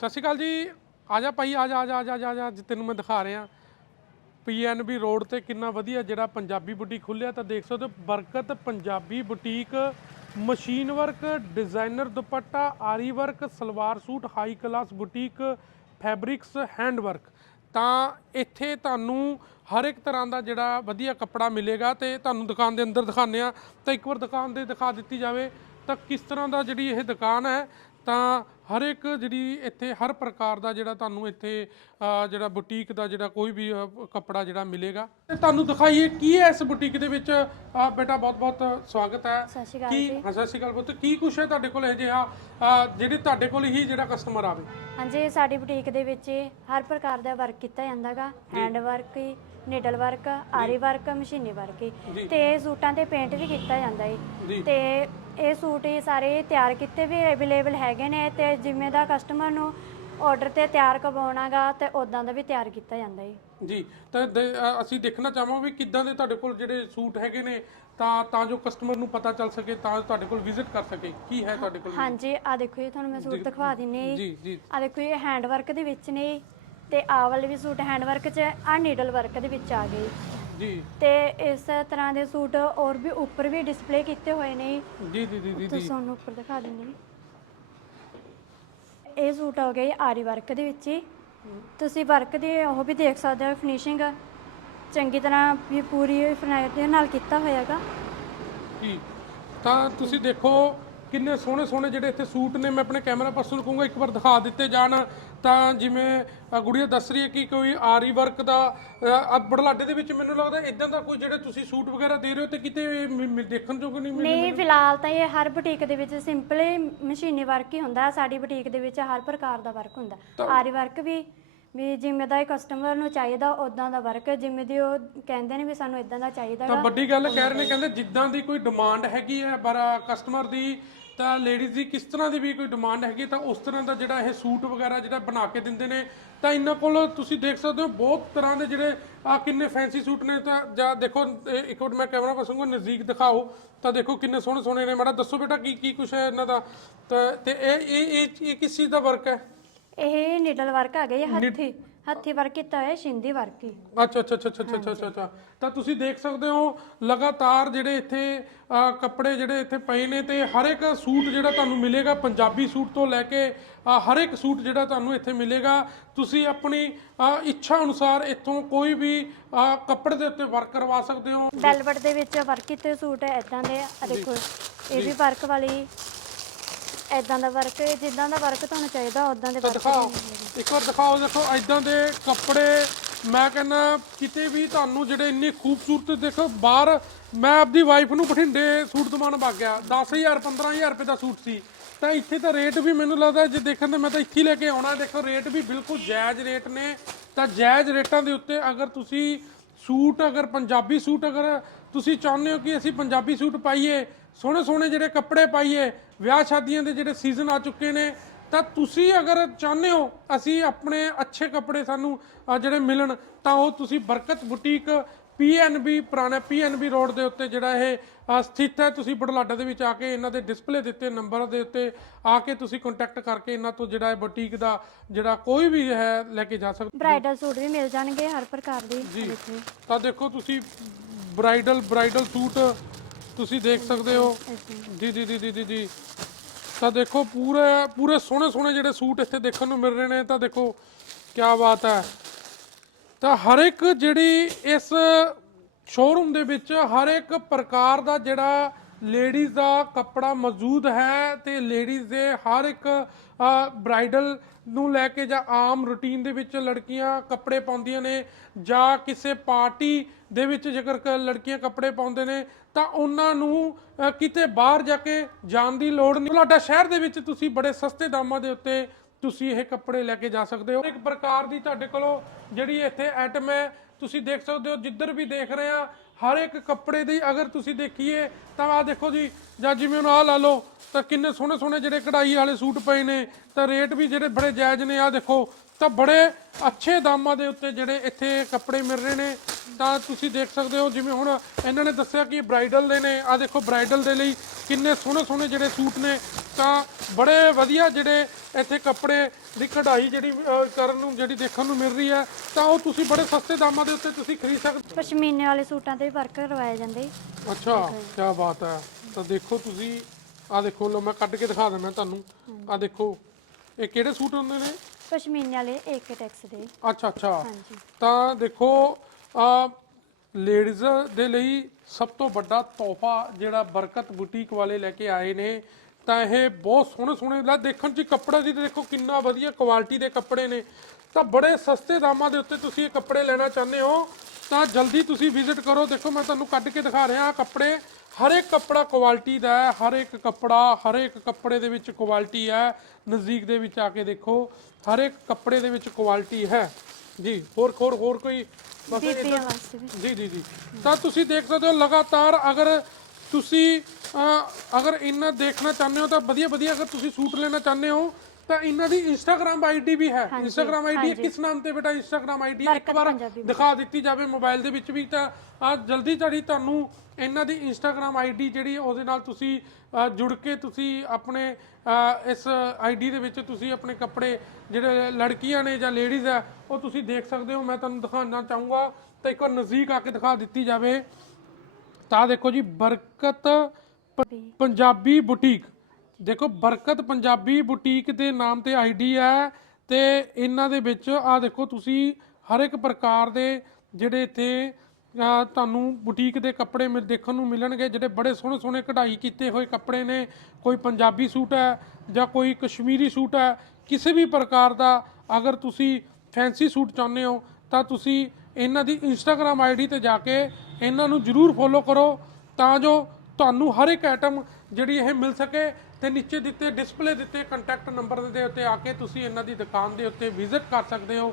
ਸਤਿ ਸ਼੍ਰੀ ਅਕਾਲ ਜੀ। ਆ ਜਾ ਭਾਈ ਆ ਜਾ ਆ ਜਾ ਆ ਜਾ, ਆ ਜਾ ਅੱਜ ਤੈਨੂੰ ਮੈਂ ਦਿਖਾ ਰਿਹਾ। ਪੀਐਨਬੀ ਰੋਡ ਤੇ ਕਿੰਨਾ ਵਧੀਆ ਜਿਹੜਾ ਪੰਜਾਬੀ ਬੁਟੀਕ ਖੁੱਲਿਆ ਤਾਂ ਦੇਖ ਸਕਦੇ ਹੋ Barkat Punjabi boutique. Machine work designer dupatta ਆਰੀ work salwar suit high class boutique fabrics hand work ਤਾਂ ਇੱਥੇ ਤੁਹਾਨੂੰ ਹਰ ਇੱਕ ਤਰ੍ਹਾਂ ਦਾ ਜਿਹੜਾ ਵਧੀਆ ਕੱਪੜਾ ਮਿਲੇਗਾ ਤੇ ਤੁਹਾਨੂੰ ਦੁਕਾਨ ਦੇ ਅੰਦਰ ਦਿਖਾਉਂਦੇ ਆ ਤਾਂ ਇੱਕ ਵਾਰ ਦੁਕਾਨ ਦੇ ਦਿਖਾ ਦਿੱਤੀ ਜਾਵੇ ਤਾਂ ਕਿਸ ਤਰ੍ਹਾਂ ਦਾ ਜਿਹੜੀ ਇਹ ਦੁਕਾਨ ਹੈ ਤਾਂ ਹਰ ਇੱਕ ਜਿਹੜੀ ਇੱਥੇ ਹਰ ਪ੍ਰਕਾਰ ਦਾ ਜਿਹੜਾ ਤੁਹਾਨੂੰ ਇੱਥੇ ਜਿਹੜਾ ਬੁਟੀਕ ਦਾ ਜਿਹੜਾ ਕੋਈ ਵੀ ਕੱਪੜਾ ਜਿਹੜਾ ਮਿਲੇਗਾ। ਤੇ ਤੁਹਾਨੂੰ ਦਿਖਾਈਏ ਕੀ ਹੈ ਇਸ ਬੁਟੀਕ ਦੇ ਵਿੱਚ। ਬੇਟਾ ਬਹੁਤ ਬਹੁਤ ਸਵਾਗਤ ਹੈ। ਕੀ ਸਤਿ ਸ਼੍ਰੀ ਅਕਾਲ ਪੁੱਤ। ਕੀ ਕੁਛ ਹੈ ਤੁਹਾਡੇ ਕੋਲ ਇਹ ਜਿਹਾ? ਜਿਹੜੇ ਤੁਹਾਡੇ ਕੋਲ ਹੀ ਜਿਹੜਾ ਕਸਟਮਰ ਆਵੇ। ਹਾਂਜੀ ਸਾਡੀ ਬੁਟੀਕ ਦੇ ਵਿੱਚ ਹਰ ਪ੍ਰਕਾਰ ਦਾ ਵਰਕ ਕੀਤਾ ਜਾਂਦਾਗਾ ਹੈਂਡ ਵਰਕ ਹੀ ਨੀਡਲ ਵਰਕ ਆਰੀ ਵਰਕ ਮਸ਼ੀਨੀ ਵਰਕ। ਤੇ ਸੂਟਾਂ ਤੇ ਪੇਂਟ ਵੀ ਕੀਤਾ ਜਾਂਦਾ ਜੀ। ਹੈ ਤੇ ਇਹ ਸੂਟ ਹੀ ਸਾਰੇ ਤਿਆਰ ਕੀਤੇ ਵੀ ਅਵੇਲੇਬਲ ਹੈਗੇ ਨੇ ਤੇ ਜਿਵੇਂ ਦਾ ਕਸਟਮਰ ਨੂੰ ਆਰਡਰ ਤੇ ਤਿਆਰ ਕਰਵਾਉਣਾਗਾ ਤੇ ਉਦਾਂ ਦਾ ਵੀ ਤਿਆਰ ਕੀਤਾ ਜਾਂਦਾ ਹੈ ਜੀ ਤਾਂ ਦੇ- ਅ, ਅਸੀਂ ਦੇਖਣਾ ਚਾਹਾਂਗੇ ਵੀ ਕਿੱਦਾਂ ਦੇ ਤੁਹਾਡੇ ਕੋਲ ਜਿਹੜੇ ਸੂਟ ਹੈਗੇ ਨੇ ਤਾਂ ਤਾਂ ਜੋ ਕਸਟਮਰ ਨੂੰ ਪਤਾ ਚੱਲ ਸਕੇ ਤਾਂ ਤੁਹਾਡੇ ਕੋਲ ਵਿਜ਼ਿਟ ਕਰ ਸਕੇ। ਕੀ ਹੈ ਤੁਹਾਡੇ ਕੋਲ? ਹਾਂਜੀ ਆ ਦੇਖੋ ਜੀ ਤੁਹਾਨੂੰ ਮੈਂ ਸੂਟ ਦਿਖਾ ਦਿੰਨੀ ਜੀ। ਜੀ ਆ ਦੇਖੋ ਇਹ ਹੈਂਡ ਵਰਕ ਦੇ ਵਿੱਚ ਨੇ ਤੇ ਆ ਵਾਲੇ ਵੀ ਸੂਟ ਹੈਂਡ ਵਰਕ 'ਚ ਆ ਨੀਡਲ ਵਰਕ ਦੇ ਵਿੱਚ ਆ ਗਏ। ਜੀ। ਤੇ ਇਸ ਤਰ੍ਹਾਂ ਦੇ ਸੂਟ ਹੋਰ ਵੀ ਉੱਪਰ ਵੀ ਡਿਸਪਲੇ ਕੀਤੇ ਹੋਏ ਨੇ। ਜੀ ਜੀ ਜੀ ਜੀ ਤੁਸੀਂ ਤੁਹਾਨੂੰ ਉੱਪਰ ਦਿਖਾ ਦਿੰਦੇ ਇਹ ਸੂਟ ਹੋ ਗਏ ਆਰੀ ਵਰਕ ਦੇ ਵਿੱਚ। ਹੀ ਤੁਸੀਂ ਵਰਕ ਦੇ ਉਹ ਵੀ ਦੇਖ ਸਕਦੇ ਹੋ ਫਿਨਿਸ਼ਿੰਗ ਚੰਗੀ ਤਰ੍ਹਾਂ ਵੀ ਪੂਰੀ ਫਰਨਾਈਟ ਦੇ ਨਾਲ ਕੀਤਾ ਹੋਇਆਗਾ ਜੀ। ਤਾਂ ਤੁਸੀਂ ਦੇਖੋ ਕਿੰਨੇ ਸੋਹਣੇ ਸੋਹਣੇ ਜਿਹੜੇ ਇੱਥੇ ਸੂਟ ਨੇ ਮੈਂ ਆਪਣੇ ਕੈਮਰਾ ਪਰਸਨ ਨੂੰ ਕਹੂੰਗਾ ਇੱਕ ਵਾਰ ਦਿਖਾ ਦਿੱਤੇ ਜਾਣ। ਤਾਂ ਜਿਵੇਂ ਗੁੜੀਆ ਦੱਸ ਰਹੀ ਹੈ ਕਿ ਕੋਈ ਆਰੀ ਵਰਕ ਦਾ ਬੜਲਾਡੇ ਦੇ ਵਿੱਚ ਮੈਨੂੰ ਲੱਗਦਾ ਇਦਾਂ ਦਾ ਕੋਈ ਜਿਹੜੇ ਤੁਸੀਂ ਸੂਟ ਵਗੈਰਾ ਦੇ ਰਹੇ ਹੋ ਤੇ ਕਿਤੇ ਦੇਖਣ ਯੋਗ ਨਹੀਂ ਮਿਲ ਨਹੀਂ ਫਿਲਹਾਲ ਤਾਂ ਇਹ ਹਰ ਬੁਟੀਕ ਦੇ ਵਿੱਚ ਸਿੰਪਲ ਮਸ਼ੀਨੀ ਵਰਕ ਹੀ ਹੁੰਦਾ ਸਾਡੀ ਬੁਟੀਕ ਦੇ ਵਿੱਚ ਹਰ ਪ੍ਰਕਾਰ ਦਾ ਵਰਕ ਹੁੰਦਾ। ਆਰੀ ਵਰਕ ਵੀ ਵੀ ਜਿਵੇਂ ਦਾ ਕਸਟਮਰ ਨੂੰ ਚਾਹੀਦਾ ਉਦਾਂ ਦਾ ਵਰਕ ਜਿਵੇਂ ਦੀ ਉਹ ਕਹਿੰਦੇ ਨੇ ਵੀ ਸਾਨੂੰ ਇਦਾਂ ਦਾ ਚਾਹੀਦਾ ਤਾਂ ਵੱਡੀ ਗੱਲ ਕਹਿ ਰਹੇ ਨੇ ਕਹਿੰਦੇ ਜਿੱਦਾਂ ਦੀ ਕੋਈ ਡਿਮਾਂਡ ਹੈਗੀ ਹੈ ਪਰ ਕਸਟਮਰ ਦੀ ਤਾਂ ਲੇਡੀਜ਼ ਦੀ ਕਿਸ ਤਰ੍ਹਾਂ ਦੀ ਵੀ ਕੋਈ ਡਿਮਾਂਡ ਹੈਗੀ ਤਾਂ ਉਸ ਤਰ੍ਹਾਂ ਦਾ ਜਿਹੜਾ ਇਹ ਸੂਟ ਵਗੈਰਾ ਜਿਹੜਾ ਬਣਾ ਕੇ ਦਿੰਦੇ ਨੇ। ਤਾਂ ਇਹਨਾਂ ਕੋਲ ਤੁਸੀਂ ਦੇਖ ਸਕਦੇ ਹੋ ਬਹੁਤ ਤਰ੍ਹਾਂ ਦੇ ਜਿਹੜੇ ਆ ਕਿੰਨੇ ਫੈਂਸੀ ਸੂਟ ਨੇ। ਤਾਂ ਜਾਂ ਦੇਖੋ ਇਹ ਇੱਕ ਵਾਰ ਮੈਂ ਕੈਮਰਾ ਪਰਸਨ ਨੂੰ ਨਜ਼ਦੀਕ ਦਿਖਾਓ ਤਾਂ ਦੇਖੋ ਕਿੰਨੇ ਸੋਹਣੇ ਸੋਹਣੇ ਨੇ। ਮਾੜਾ ਦੱਸੋ ਬੇਟਾ ਕੀ ਕੀ ਕੁਛ ਹੈ ਇਹਨਾਂ ਦਾ? ਤਾਂ ਤੇ ਇਹ ਇਹ ਇਹ- ਇਹ ਕਿਸ ਚੀਜ਼ ਦਾ ਵਰਕ ਹੈ? ਇਹ ਨੀਡਲ ਵਰਕ ਆ ਗਈ ਹੱਥੀ ਹੱਥੀ ਵਰਕ ਕੀਤਾ ਹੋਇਆ ਸ਼ਿੰਦੀ ਵਰਕ ਹੀ ਅੱਛਾ ਅੱਛਾ ਅੱਛਾ ਅੱਛਾ ਅੱਛਾ ਅੱਛਾ ਅੱਛਾ। ਤਾਂ ਤੁਸੀਂ ਦੇਖ ਸਕਦੇ ਹੋ ਲਗਾਤਾਰ ਜਿਹੜੇ ਇੱਥੇ ਕੱਪੜੇ ਜਿਹੜੇ ਇੱਥੇ ਪਏ ਨੇ ਤੇ ਹਰ ਇੱਕ ਸੂਟ ਜਿਹੜਾ ਤੁਹਾਨੂੰ ਮਿਲੇਗਾ ਪੰਜਾਬੀ ਸੂਟ ਤੋਂ ਲੈ ਕੇ ਹਰ ਇੱਕ ਸੂਟ ਜਿਹੜਾ ਤੁਹਾਨੂੰ ਇੱਥੇ ਮਿਲੇਗਾ ਤੁਸੀਂ ਆਪਣੀ ਇੱਛਾ ਅਨੁਸਾਰ ਇੱਥੋਂ ਕੋਈ ਵੀ ਕੱਪੜੇ ਦੇ ਉੱਤੇ ਵਰਕ ਕਰਵਾ ਸਕਦੇ ਹੋ। ਵੈਲਵਟ ਦੇ ਵਿੱਚ ਵਰਕ ਕੀਤੇ ਸੂਟ ਇਦਾਂ ਦੇ ਆ। ਦੇਖੋ ਇਹ ਵੀ ਵਰਕ ਵਾਲੀ ਇਦਾਂ ਦਾ ਵਰਕ ਜਿੱਦਾਂ ਦਾ ਵਰਕ ਤੁਹਾਨੂੰ ਚਾਹੀਦਾ ਉਦਾਂ ਦੇ ਵਰਕ ਦਿਖਾਓ। ਇੱਕ ਵਾਰ ਦਿਖਾਓ ਦੇਖੋ ਐਦਾਂ ਦੇ ਕੱਪੜੇ ਮੈਂ ਕਹਿੰਦਾ ਕਿਤੇ ਵੀ ਤੁਹਾਨੂੰ ਜਿਹੜੇ ਇੰਨੇ ਖੂਬਸੂਰਤ ਦੇਖੋ ਬਾਹਰ ਮੈਂ ਆਪਦੀ ਵਾਈਫ ਨੂੰ ਬਠਿੰਡੇ ਸੂਟ ਦਵਾਉਣ ਵਗ ਗਿਆ। 10000 15000 ਰੁਪਏ ਦਾ ਸੂਟ ਸੀ। ਤਾਂ ਇੱਥੇ ਤਾਂ ਰੇਟ ਵੀ ਮੈਨੂੰ ਲੱਗਦਾ ਜੇ ਦੇਖਣ ਤੇ ਮੈਂ ਤਾਂ ਇੱਥੇ ਹੀ ਲੈ ਕੇ ਆਉਣਾ। ਦੇਖੋ ਰੇਟ ਵੀ ਬਿਲਕੁਲ ਜਾਇਜ਼ ਰੇਟ ਨੇ। ਤਾਂ ਜਾਇਜ਼ ਰੇਟਾਂ ਦੇ ਉੱਤੇ ਅਗਰ ਤੁਸੀਂ ਸੂਟ ਅਗਰ ਪੰਜਾਬੀ ਸੂਟ ਅਗਰ ਤੁਸੀਂ ਚਾਹੁੰਦੇ ਹੋ ਕਿ ਅਸੀਂ ਪੰਜਾਬੀ ਸੂਟ ਪਾਈਏ ਸੋਹਣੇ ਸੋਹਣੇ ਜਿਹੜੇ ਕੱਪੜੇ ਪਾਈਏ ਵਿਆਹ ਸ਼ਾਦੀਆਂ ਦੇ ਜਿਹੜੇ ਸੀਜ਼ਨ ਆ ਚੁੱਕੇ ਨੇ ਤਾਂ ਤੁਸੀਂ ਅਗਰ ਚਾਹੁੰਦੇ ਹੋ ਅਸੀਂ ਆਪਣੇ ਅੱਛੇ ਕੱਪੜੇ ਸਾਨੂੰ ਅ, ਜਿਹੜੇ ਮਿਲਣ ਤਾਂ ਉਹ ਤੁਸੀਂ ਬਰਕਤ ਬੁਟੀਕ ਪੀਐਨਬੀ ਪੁਰਾਣਾ ਪੀਐਨਬੀ ਰੋਡ ਦੇ ਉੱਤੇ ਜਿਹੜਾ ਇਹ ਅ, ਸਥਿਤ ਹੈ ਤੁਸੀਂ ਬੜਲਾਡਾ ਦੇ ਵਿੱਚ ਆ ਕੇ ਇਹਨਾਂ ਦੇ ਡਿਸਪਲੇ ਦਿੱਤੇ ਨੰਬਰ ਦੇ ਉੱਤੇ ਆ ਕੇ ਤੁਸੀਂ ਕੰਟੈਕਟ ਕਰਕੇ ਇਹਨਾਂ ਤੋਂ ਜਿਹੜਾ ਇਹ ਬੁਟੀਕ ਦਾ ਜਿਹੜਾ ਕੋਈ ਵੀ ਹੈ ਲੈ ਕੇ ਜਾ ਸਕਦੇ ਬ੍ਰਾਈਡਲ ਸੂਟ ਵੀ ਮਿਲ ਜਾਣਗੇ ਹਰ ਪ੍ਰਕਾਰ ਦੇ ਤਾਂ ਦੇਖੋ ਤੁਸੀਂ ਬ੍ਰਾਈਡਲ ਬ੍ਰਾਈਡਲ ਸੂਟ ਤੁਸੀਂ ਦੇਖ ਸਕਦੇ ਹੋ। ਜੀ ਜੀ ਜੀ ਜੀ ਜੀ ਜੀ। ਤਾਂ ਦੇਖੋ ਪੂਰੇ ਪੂਰੇ ਸੋਹਣੇ ਸੋਹਣੇ ਜਿਹੜੇ ਸੂਟ ਇੱਥੇ ਦੇਖਣ ਨੂੰ ਮਿਲ ਰਹੇ ਨੇ ਤਾਂ ਦੇਖੋ ਕੀ ਬਾਤ ਹੈ। ਤਾਂ ਹਰ ਇੱਕ ਜਿਹੜੀ ਇਸ ਸ਼ੋਰੂਮ ਦੇ ਵਿੱਚ ਹਰ ਇੱਕ ਪ੍ਰਕਾਰ ਦਾ ਜਿਹੜਾ ਲੇਡੀਜ਼ ਦਾ ਕੱਪੜਾ ਮੌਜੂਦ ਹੈ ਤੇ ਲੇਡੀਜ਼ ਦੇ ਹਰ ਇੱਕ ਬ੍ਰਾਈਡਲ ਨੂੰ ਲੈ ਕੇ ਜਾਂ ਆਮ ਰੁਟੀਨ ਦੇ ਵਿੱਚ ਲੜਕੀਆਂ ਕੱਪੜੇ ਪਾਉਂਦੀਆਂ ਨੇ ਜਾਂ ਕਿਸੇ ਪਾਰਟੀ ਦੇ ਵਿੱਚ ਜੇਕਰ ਕ- ਲੜਕੀਆਂ ਕੱਪੜੇ ਪਾਉਂਦੇ ਨੇ, ਤਾਂ ਉਹਨਾਂ ਨੂੰ ਕਿਤੇ ਬਾਹਰ ਜਾ ਕੇ ਜਾਣ ਦੀ ਲੋੜ ਨਹੀਂ। ਤੁਹਾਡਾ ਸ਼ਹਿਰ ਦੇ ਵਿੱਚ ਤੁਸੀਂ ਬੜੇ ਸਸਤੇ ਦਾਮਾਂ ਦੇ ਉੱਤੇ ਤੁਸੀਂ ਇਹ ਕੱਪੜੇ ਲੈ ਕੇ ਜਾ ਸਕਦੇ ਹੋ। ਇੱਕ ਪ੍ਰਕਾਰ ਦੀ ਤੁਹਾਡੇ ਕੋਲੋਂ ਜਿਹੜੀ ਇੱਥੇ ਆਈਟਮ ਹੈ, ਤੁਸੀਂ ਦੇਖ ਸਕਦੇ ਹੋ, ਜਿੱਧਰ ਵੀ ਦੇਖ ਰਹੇ ਆ ਹਰ ਇੱਕ ਕੱਪੜੇ ਦੀ ਅਗਰ ਤੁਸੀਂ ਦੇਖੀਏ, ਤਾਂ ਆ ਦੇਖੋ ਜੀ, ਜਾਂ ਜਿਵੇਂ ਹੁਣ ਆਹ ਲਾ ਲਓ, ਤਾਂ ਕਿੰਨੇ ਸੋਹਣੇ ਸੋਹਣੇ ਜਿਹੜੇ ਕਢਾਈ ਵਾਲੇ ਸੂਟ ਪਏ ਨੇ, ਤਾਂ ਰੇਟ ਵੀ ਜਿਹੜੇ ਬੜੇ ਜਾਇਜ਼ ਨੇ ਆ ਦੇਖੋ, ਤਾਂ ਬੜੇ ਅੱਛੇ ਦਾਮਾਂ ਦੇ ਉੱਤੇ ਜਿਹੜੇ ਇੱਥੇ ਕੱਪੜੇ ਮਿਲ ਰਹੇ ਨੇ। ਤਾਂ ਤੁਸੀਂ ਦੇਖ ਸਕਦੇ ਹੋ, ਜਿਵੇਂ ਹੁਣ ਇਹਨਾਂ ਨੇ ਦੱਸਿਆ ਕਿ ਬ੍ਰਾਈਡਲ ਦੇ ਨੇ ਆ ਦੇਖੋ ਬ੍ਰਾਈਡਲ ਦੇ ਲਈ ਕਿੰਨੇ ਸੋਹਣੇ ਸੋਹਣੇ ਜਿਹੜੇ ਸੂਟ ਨੇ, ਤਾਂ ਬੜੇ ਵਧੀਆ ਜਿਹੜੇ ਇੱਥੇ ਕੱਪੜੇ ਦੀ ਕਢਾਈ ਜਿਹੜੀ ਅਹ, ਕਰਨ ਨੂੰ ਜਿਹੜੀ ਦੇਖਣ ਨੂੰ ਮਿਲ ਰਹੀ ਹੈ ਤਾਂ ਉਹ ਤੁਸੀਂ ਬੜੇ ਸਸਤੇ ਦਾਮਾਂ ਦੇ ਉੱਤੇ ਤੁਸੀਂ ਖਰੀਦ ਸਕਦੇ ਪਸ਼ਮੀਨੇ ਵਾਲੇ ਸੂਟਾਂ ਤੇ ਵੀ ਵਰਕ ਕਰਵਾਏ ਜਾਂਦੇ। ਅੱਛਾ ਕੀ ਬਾਤ ਹੈ। ਤਾਂ ਦੇਖੋ ਤੁਸੀਂ ਆ ਦੇਖੋ ਲੋ ਮੈਂ ਕੱਢ ਕੇ ਦਿਖਾ ਦਿੰਦਾ ਤੁਹਾਨੂੰ। ਆ ਦੇਖੋ ਇਹ ਕਿਹੜੇ ਸੂਟ ਹੁੰਦੇ ਨੇ? ਪਸ਼ਮੀਨੇ ਵਾਲੇ ਏਕੇ ਟੈਕਸ ਦੇ। ਅੱਛਾ ਅੱਛਾ। ਹਾਂਜੀ। ਤਾਂ ਦੇਖੋ ਆ ਲੇਡੀਜ਼ ਦੇ ਲਈ ਸਭ ਤੋਂ ਵੱਡਾ ਤੋਹਫਾ ਜਿਹੜਾ ਬਰਕਤ ਬੁਟੀਕ ਵਾਲੇ ਲੈ ਕੇ ਆਏ ਨੇ ਤਾਂ ਇਹ ਬਹੁਤ ਸੋਹਣੇ ਸੋਹਣੇ ਲਾ ਦੇਖਣ ਚ ਕੱਪੜੇ ਦੀ ਦੇਖੋ ਕਿੰਨਾ ਵਧੀਆ ਕੁਆਲਿਟੀ ਦੇ ਕੱਪੜੇ ਨੇ। ਤਾਂ ਬੜੇ ਸਸਤੇ ਦਾਮਾਂ ਦੇ ਉੱਤੇ ਤੁਸੀਂ ਇਹ ਕੱਪੜੇ ਲੈਣਾ ਚਾਹੁੰਦੇ ਹੋ ਤਾਂ ਜਲਦੀ ਤੁਸੀਂ ਵਿਜ਼ਿਟ ਕਰੋ। ਦੇਖੋ ਮੈਂ ਤੁਹਾਨੂੰ ਕੱਢ ਕੇ ਦਿਖਾ ਰਿਹਾ ਆਹ ਕੱਪੜੇ। ਹਰ ਇੱਕ ਕੱਪੜਾ ਕੁਆਲਿਟੀ ਦਾ ਹੈ ਹਰ ਇੱਕ ਕੱਪੜਾ ਹਰ ਇੱਕ ਕੱਪੜੇ ਦੇ ਵਿੱਚ ਕੁਆਲਿਟੀ ਹੈ। ਨਜ਼ਦੀਕ ਦੇ ਵਿੱਚ ਆ ਕੇ ਦੇਖੋ ਹਰ ਇੱਕ ਕੱਪੜੇ ਦੇ ਵਿੱਚ ਕੁਆਲਿਟੀ ਹੈ। ਜੀ ਹੋਰ ਹੋਰ ਹੋਰ ਕੋਈ? ਜੀ ਜੀ ਜੀ। ਤਾਂ ਤੁਸੀਂ ਦੇਖ ਸਕਦੇ ਹੋ ਲਗਾਤਾਰ ਅਗਰ ਤੁਸੀਂ ਅਗਰ ਇਹਨਾਂ ਦੇਖਣਾ ਚਾਹੁੰਦੇ ਹੋ ਤਾਂ ਵਧੀਆ ਵਧੀਆ ਅਗਰ ਤੁਸੀਂ ਸੂਟ ਲੈਣਾ ਚਾਹੁੰਦੇ ਹੋ ਤਾਂ ਇਹਨਾਂ ਦੀ ਇੰਸਟਾਗ੍ਰam ਆਈਡੀ ਵੀ ਹੈ। ਇੰਸਟਾਗ੍ਰam ਆਈਡੀ ਕਿਸ ਨਾਮ ਤੇ ਬੇਟਾ ਇੰਸਟਾਗ੍ਰam ਆਈਡੀ ਇੱਕ ਵਾਰ ਦਿਖਾ ਦਿੱਤੀ ਜਾਵੇ ਮੋਬਾਈਲ ਦੇ ਵਿੱਚ ਵੀ ਤਾਂ ਆ ਜਲਦੀ ਜਲਦੀ ਤੁਹਾਨੂੰ ਇਹਨਾਂ ਦੀ ਇੰਸਟਾਗ੍ਰam ਆਈਡੀ ਜਿਹੜੀ ਉਹਦੇ ਨਾਲ ਤੁਸੀਂ ਜੁੜ ਕੇ ਤੁਸੀਂ ਆਪਣੇ ਇਸ ਆਈਡੀ ਦੇ ਵਿੱਚ ਤੁਸੀਂ ਆਪਣੇ ਕੱਪੜੇ ਜਿਹੜੇ ਲੜਕੀਆਂ ਨੇ ਜਾਂ ਲੇਡੀਜ਼ ਹੈ ਉਹ ਤੁਸੀਂ ਦੇਖ ਸਕਦੇ ਹੋ। ਮੈਂ ਤੁਹਾਨੂੰ ਦਿਖਾਉਣਾ ਚਾਹੂੰਗਾ ਤਾਂ ਇੱਕ ਵਾਰ ਨਜ਼ਦੀਕ ਆ ਕੇ ਦਿਖਾ ਦਿੱਤੀ ਜਾਵੇ। ਤਾਂ ਦੇਖੋ ਜੀ ਬਰਕਤ ਪ- ਪੰਜਾਬੀ ਬੁਟੀਕ। ਦੇਖੋ ਬਰਕਤ ਪੰਜਾਬੀ ਬੁਟੀਕ ਦੇ ਨਾਮ ਤੇ ਆਈਡੀ ਹੈ ਤੇ ਇਹਨਾਂ ਦੇ ਵਿੱਚ ਆ ਦੇਖੋ ਤੁਸੀਂ ਹਰ ਇੱਕ ਪ੍ਰਕਾਰ ਦੇ ਜਿਹੜੇ ਇੱਥੇ ਅਹ, ਤੁਹਾਨੂੰ ਬੁਟੀਕ ਦੇ ਕੱਪੜੇ ਮਿਲ ਦੇਖਣ ਨੂੰ ਮਿਲਣਗੇ ਜਿਹੜੇ ਬੜੇ ਸੋਹਣੇ ਸੋਹਣੇ ਕਢਾਈ ਕੀਤੇ ਹੋਏ ਕੱਪੜੇ ਨੇ। ਕੋਈ ਪੰਜਾਬੀ ਸੂਟ ਹੈ ਜਾਂ ਕੋਈ ਕਸ਼ਮੀਰੀ ਸੂਟ ਹੈ ਕਿਸੇ ਵੀ ਪ੍ਰਕਾਰ ਦਾ ਅਗਰ ਤੁਸੀਂ ਫੈਂਸੀ ਸੂਟ ਚਾਹੁੰਦੇ ਹੋ ਤਾਂ ਤੁਸੀਂ ਇਹਨਾਂ ਦੀ ਇੰਸਟਾਗ੍ਰam ਆਈਡੀ ਤੇ ਜਾ ਕੇ ਇਹਨਾਂ ਨੂੰ ਜਰੂਰ ਫੋਲੋ ਕਰੋ ਤਾਂ ਜੋ ਤੁਹਾਨੂੰ ਹਰ ਇੱਕ ਆਈਟਮ ਜਿਹੜੀ ਇਹ ਮਿਲ ਸਕੇ ਤੇ ਨੀਚੇ ਦਿੱਤੇ ਡਿਸਪਲੇ ਦਿੱਤੇ ਕੰਟੈਕਟ ਨੰਬਰ ਦੇ ਉੱਤੇ ਆ ਕੇ ਤੁਸੀਂ ਇਹਨਾਂ ਦੀ ਦੁਕਾਨ ਦੇ ਉੱਤੇ ਵਿਜ਼ਿਟ ਕਰ ਸਕਦੇ ਹੋ।